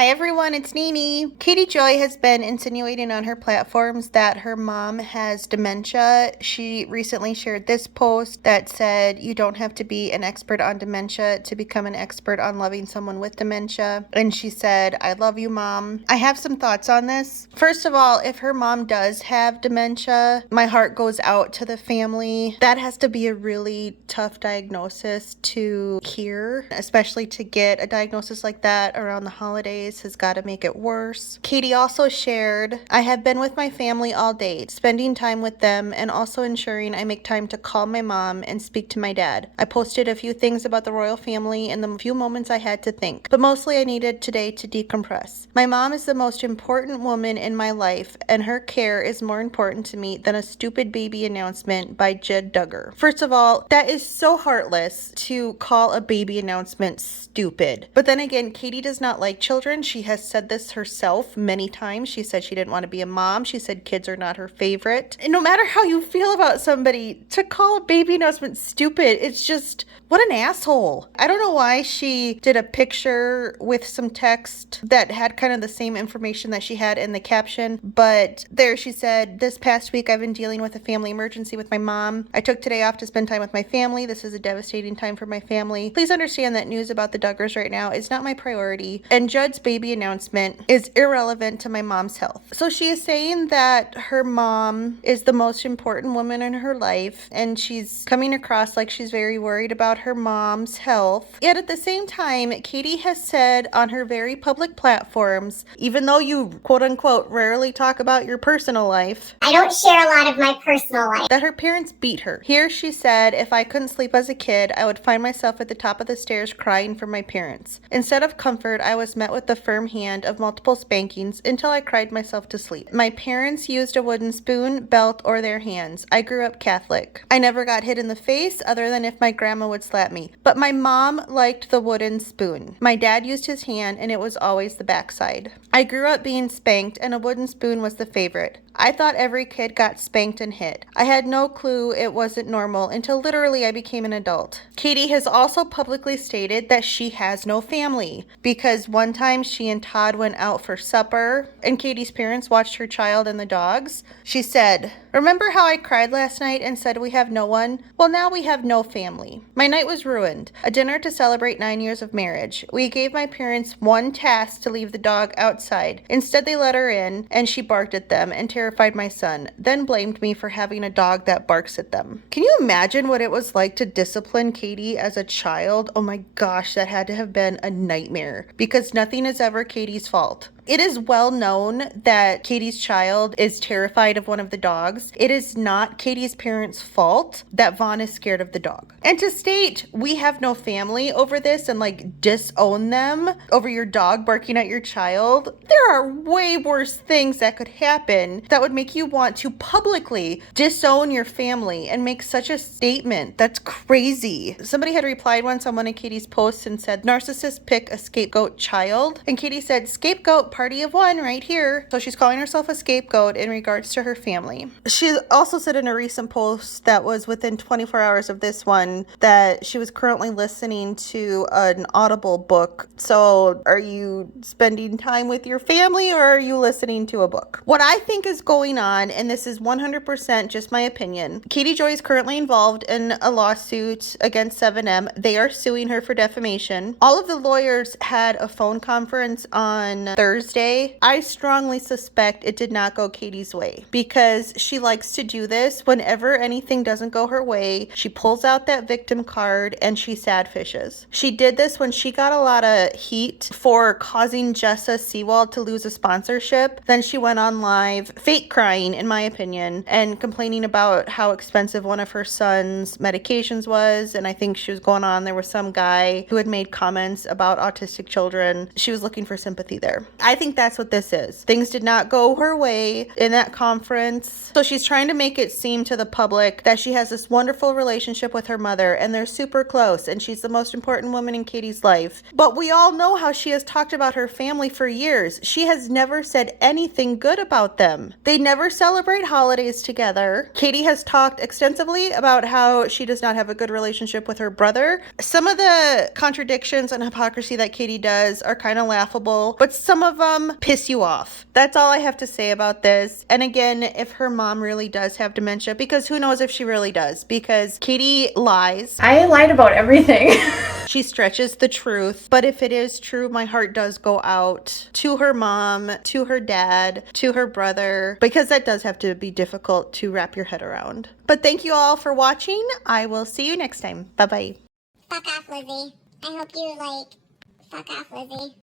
Hi everyone, it's Nini. Katie Joy has been insinuating on her platforms that her mom has dementia. She recently shared this post that said, "You don't have to be an expert on dementia to become an expert on loving someone with dementia." And she said, "I love you, Mom." I have some thoughts on this. First of all, if her mom does have dementia, my heart goes out to the family. That has to be a really tough diagnosis to hear, especially to get a diagnosis like that around the holidays has got to make it worse. Katie also shared, "I have been with my family all day, spending time with them and also ensuring I make time to call my mom and speak to my dad. I posted a few things about the royal family in the few moments I had to think, but mostly I needed today to decompress. My mom is the most important woman in my life, and her care is more important to me than a stupid baby announcement by Jed Duggar." First of all, that is so heartless to call a baby announcement stupid. But then again, Katie does not like children. She has said this herself many times. She said she didn't want to be a mom. She said kids are not her favorite. And no matter how you feel about somebody, to call a baby announcement stupid, it's just, what an asshole. I don't know why she did a picture with some text that had kind of the same information that she had in the caption, but there she said, "This past week I've been dealing with a family emergency with my mom. I took today off to spend time with my family. This is a devastating time for my family. Please understand that news about the Duggars right now is not my priority, and Judd's baby announcement is irrelevant to my mom's health." So she is saying that her mom is the most important woman in her life, and she's coming across like she's very worried about her mom's health. Yet at the same time, Katie has said on her very public platforms, even though you quote unquote rarely talk about your personal life, I don't share a lot of my personal life, that her parents beat her. Here she said, "If I couldn't sleep as a kid, I would find myself at the top of the stairs crying for my parents. Instead of comfort, I was met with the firm hand of multiple spankings until I cried myself to sleep. My parents used a wooden spoon, belt, or their hands. I grew up Catholic. I never got hit in the face other than if my grandma would slap me. But my mom liked the wooden spoon. My dad used his hand and it was always the backside. I grew up being spanked and a wooden spoon was the favorite. I thought every kid got spanked and hit. I had no clue it wasn't normal until literally I became an adult." Katie has also publicly stated that she has no family because one time she and Todd went out for supper and Katie's parents watched her child and the dogs. She said, "Remember how I cried last night and said we have no one? Well, now we have no family. My night was ruined. A dinner to celebrate 9 years of marriage. We gave my parents one task to leave the dog outside. Instead, they let her in and she barked at them and terrified my son, then blamed me for having a dog that barks at them." Can you imagine what it was like to discipline Katie as a child? Oh my gosh, that had to have been a nightmare because nothing is ever Katie's fault. It is well known that Katie's child is terrified of one of the dogs. It is not Katie's parents' fault that Vaughn is scared of the dog. And to state we have no family over this and like disown them over your dog barking at your child, there are way worse things that could happen that would make you want to publicly disown your family and make such a statement. That's crazy. Somebody had replied once on one of Katie's posts and said, "Narcissists pick a scapegoat child." And Katie said, "Scapegoat party of one right here." So she's calling herself a scapegoat in regards to her family. She also said in a recent post that was within 24 hours of this one that she was currently listening to an Audible book. So are you spending time with your family or are you listening to a book? What I think is going on, and this is 100% just my opinion, Katie Joy is currently involved in a lawsuit against 7M. They are suing her for defamation. All of the lawyers had a phone conference on Thursday. I strongly suspect it did not go Katie's way because she likes to do this whenever anything doesn't go her way. She pulls out that victim card and she sadfishes. She did this when she got a lot of heat for causing Jessa Seawald to lose a sponsorship. Then she went on live, fake crying in my opinion, and complaining about how expensive one of her son's medications was. And I think she was going on, there was some guy who had made comments about autistic children. She was looking for sympathy there. I think that's what this is. Things did not go her way in that conference. So she's trying to make it seem to the public that she has this wonderful relationship with her mother and they're super close and she's the most important woman in Katie's life. But we all know how she has talked about her family for years. She has never said anything good about them. They never celebrate holidays together. Katie has talked extensively about how she does not have a good relationship with her brother. Some of the contradictions and hypocrisy that Katie does are kind of laughable, but some of them piss you off. That's all I have to say about this. And again, if her mom really does have dementia, because who knows if she really does, because Katie lies. I lied about everything. She stretches the truth, but if it is true, my heart does go out to her mom, to her dad, to her brother, because that does have to be difficult to wrap your head around. But thank you all for watching. I will see you next time. Bye-bye. Fuck off, Lizzie. I hope you, fuck off, Lizzie.